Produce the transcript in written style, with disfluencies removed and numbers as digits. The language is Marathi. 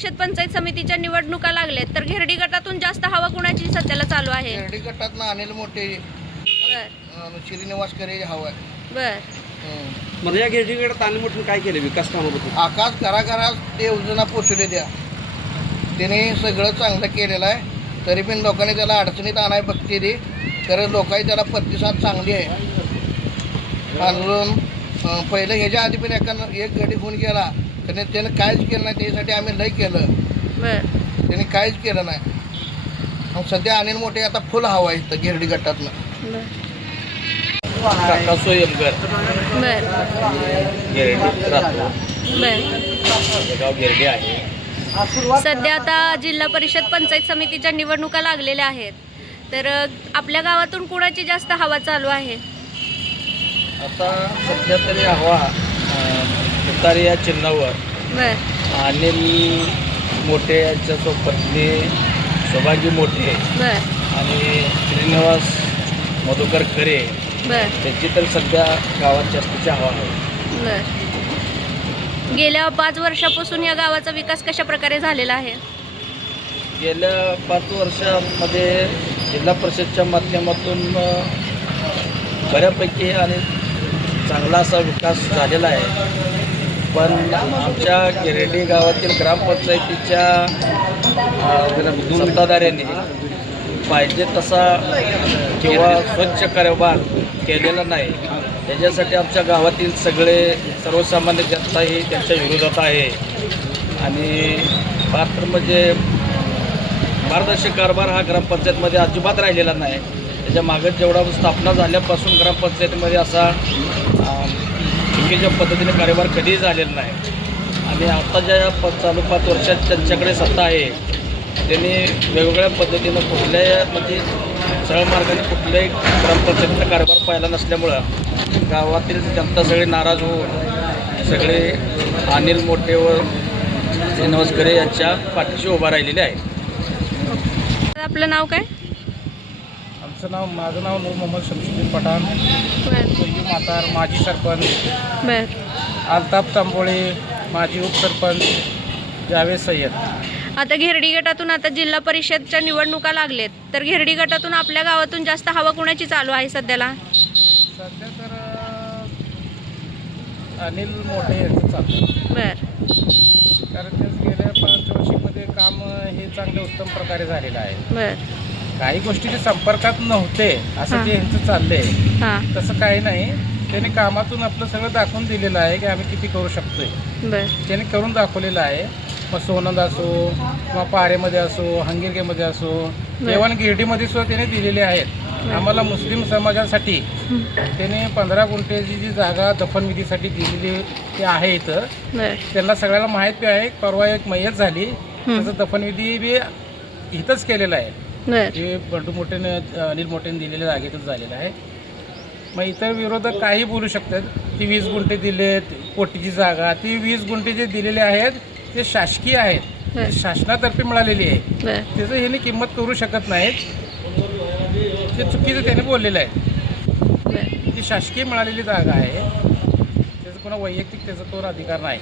परिषद पंचायत समितीच्या निवडणुका लागल्यात तर घेरडी गटातून जास्त हवा कुणाची सध्याला चालू आहे? घेरडी गटातनं अनिल मोठे, बर श्रीनिवास करे हवा आहे. बर म्हणजे या घेरडी गटात अनिल मोठे काय केले विकास कामाबद्दल? आकाश घराघरात ते योजना पोचवले द्या, त्याने सगळं चांगलं केलेलं आहे. तरी पण लोकांनी त्याला अडचणीत आणाय बघते दे, तर लोकांनी त्याला प्रतिसाद चांगली आहे. अजून पहिलं ह्याच्या आधी पण एक गडी होऊन गेला त्याने त्यानं काहीच केलं नाही. त्यासाठी आम्ही लय केलं, बर त्याने काहीच केलं नाही. मग सध्या अनिल मोठे आता फुल हवा आहे इथं घेरडी गटातनं. बर काका सोयमकर बर गिरडी राहतो, बर गाव गिरडी आहे. सध्या आता जिल्हा परिषद पंचायत समितीच्या निवडणुका लागलेल्या आहेत तर आपल्या गावातून कुणाची जास्त हवा चालू आहे? आता सध्या तरी हवा तुतारी या चिन्हावर बर अनिल मोठे यांच्या पत्नी सौभाग्य मोठे बर आणि श्रीनिवास मधुकर करे बर त्यांची तर सध्या गावात जास्तीची हवा आहे. बर गेल्या 5 वर्षापासून या गावाचा विकास कशा प्रकारे झालेला आहे? गेल्या 5 वर्षामध्ये जिल्हा परिषदच्या माध्यमातून बऱ्यापैकी आणि चांगला असा विकास झालेला आहे. पण आमच्या गिरडी गावातील ग्रामपंचायतीच्या सत्ताधाऱ्यांनी पाहिजे तसा किंवा स्वच्छ कारभार केलेला नाही. त्याच्यासाठी आमच्या गावातील सर्वसामान्य जनता ही त्यांच्या विरोधात आहे आणि मात्र म्हणजे पारदर्शक कारभार हा ग्रामपंचायतमध्ये अजिबात राहिलेला नाही. त्याच्या मागे जेवढा स्थापना झाल्यापासून ग्रामपंचायतीमध्ये असा चुकीच्या पद्धतीने कारभार कधीही झालेला नाही. आणि आता ज्या चालू 5 वर्षात त्यांच्याकडे सत्ता आहे त्यांनी वेगवेगळ्या पद्धतीनं कुठल्याही म्हणजे सरळ मार्गाने कुठल्याही ग्रामपंचायतीचा कारभार पाहिला नसल्यामुळं गावातील जनता सगळे नाराज होऊन सगळे अनिल मोठे व श्रीनिवास करे यांच्या पाठीशी उभा राहिलेले आहे. आपलं नाव काय? माझं नाव नूर मोहम्मद शमशुद्दीन पठाण, बर म्हातार, माजी सरपंच बर अल्ताफ तांबोळे, माजी उपसरपंच जावेद सय्यद. आता घेरडी गटातून आता जिल्हा परिषदच्या निवडणुका लागलेत तर घेरडी गटातून आपल्या गावातून जास्त हवा कुणाची चालू आहे सध्याला? सध्या तर अनिल मोठे यांचं चालतं, बर कारण त्याच गेल्या 5 वर्षामध्ये काम हे चांगले उत्तम प्रकारे झालेलं आहे. बर काही गोष्टीचे संपर्कात नव्हते असं जे यांचं चाललंय हां तसं काही नाही. त्याने कामातून आपलं सगळं दाखवून दिलेलं आहे की आम्ही किती करू शकतोय. बर त्याने करून दाखवलेलं आहे. मग सोनंद असो किंवा पारेमध्ये असो, हंगिरगेमध्ये असो, केवळ गिरडीमध्ये सुद्धा त्याने दिलेले आहेत. आम्हाला मुस्लिम समाजासाठी त्याने 15 गुंठेची जी जागा दफनविधीसाठी दिलेली ती आहे इथं. बर त्यांना सगळ्याला माहिती आहे. परवा एक मयत झाली, त्याचं दफनविधी बी इथंच केलेला आहे. बर ते बंडू मोठेने अनिल मोठेने दिलेल्या जागेतच झालेलं आहे. मग इतर विरोधक काही बोलू शकतात की 20 गुंठे दिलेत पोटीची जागा, ती 20 गुंठे जे दिलेले आहेत ते शासकीय आहेत, ते शासनातर्फे मिळालेली आहे. बर त्याचं ह्याने किंमत करू शकत नाहीत. ते चुकीचं त्याने बोललेलं आहे. बर ती शासकीय मिळालेली जागा आहे, त्याचं कोणा वैयक्तिक त्याचा तो अधिकार नाही.